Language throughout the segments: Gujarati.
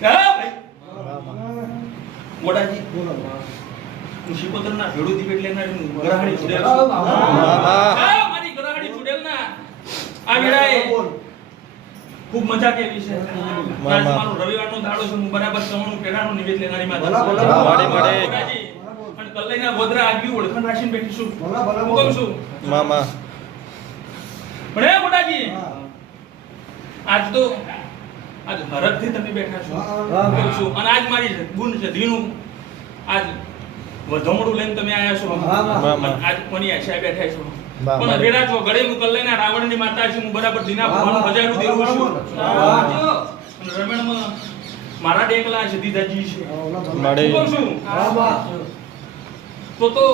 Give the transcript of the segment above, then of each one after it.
હા ભાઈ મોડાજી બોલો શિકોતર ના ભેડું દી એટલે ના ગરાહડી છોડેલ હા મારી ગરાહડી છોડેલ ના આ વેળાએ ખૂબ મજા કેવી છે આજ મારો રવિવારનો દાડો છે હું બરાબર સવણું પેરાનું નિવેદ લેનારી માતા મળે અને કલ્લઈના ગોદરા આગી ઓળખણ રાખીને બેઠી છું હું કહું છું મામા પણ હે મોટાજી આજ તો આજ હરખથી તમે બેઠા છો કહું છું અને આજ મારી ગુણ છે ધીણું આજ વધમડું લઈને તમે આયા છો આજ કોની આશા બેઠા છો પણ વેડા છો ઘરે હું કલ્લઈના રાવણની માતા છું હું બરાબર દીના ભગવાન બજારું દેવું છું અને રમણમાં મારા ડેકલા છે દીદાજી છે મળે હું કહું છું તો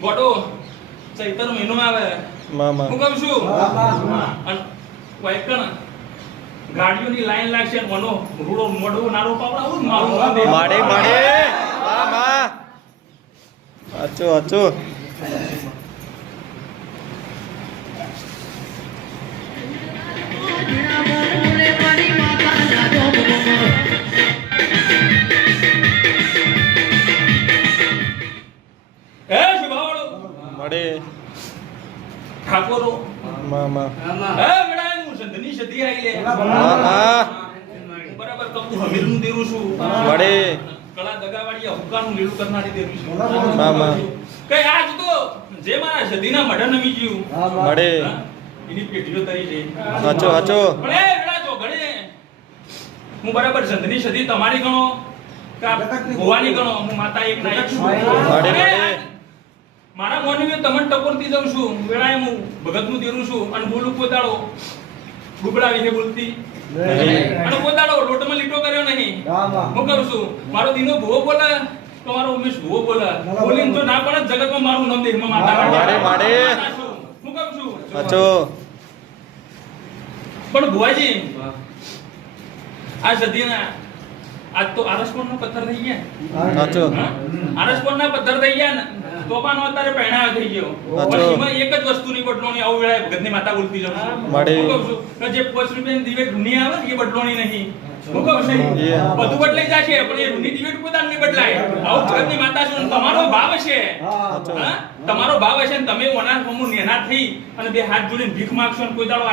ગોડો ચૈતર મહિનો આવે મામા હું કહું છું અને વાયકણ ગાડીઓની લાઈન લાગશે અને મનો રૂડો મોડો નારો પાવડાવું મારું મળે મળે મામા અચો અચો મળે ઠાકોરો મામા હે વેડા હું સંધની સદી આઈ લે મામા બરાબર કપુ હમીરનું દેરું છું મળે કળા દગાવાળિયા હુકાનું લીલું કરનારી દેરું છું મામા કઈ આજ તો જે મારા સદીના મઢ નમી ગયું મળે એની પેઢીઓ તરી છે અચો અચો પણ એ વેડા તો ઘણે હું બરાબર સંધની સદી તમારી ગણો કા ભવાની ગણો હું માતા એક ના એક છું મળે મારા મોની તમને ટકોરતી જાઉં છું વેળાએ હું ભગતનું દેરું છું અને બોલું પોતાળો ગુબડા વિશે બોલતી અને પોતાળો લોટમાં લીટો કર્યો નહીં હું કહું છું મારો દીનો ભૂવો બોલે તો મારો ઉમેશ ભૂવો બોલે બોલીને જો ના પડે જગતમાં મારું નામ દેહમાં માતા માડે હું કહું છું અચો પણ ભુવાજી આ સદીના આજ તો આરસપોરના પથ્થર થઈ ગયા અચો આરસપોરના પથ્થર થઈ ગયા ને તોપાનો અત્યારે પહેણાવ થઈ ગયો પણ એમાં એક જ વસ્તુની બદલોણી આવું વેળાએ ભગતની માતા બોલતી જાઉં છું મળે હું કહું છું કે જે 5 રૂપિયાની દિવેટ રૂની આવે ને એ બદલોણી નહીં હું કહું છું બધું બદલાઈ જશે પણ એ રૂની દિવેટ પોતાની નહીં બદલાય આવું ભગતની માતા છું તમારો ભાવ છે તમારો ભાવ હશે ને તમે ઓના નેના થઈ અને બે હાથ જોડીને ભીખ માંગશો ને કોઈ દાડો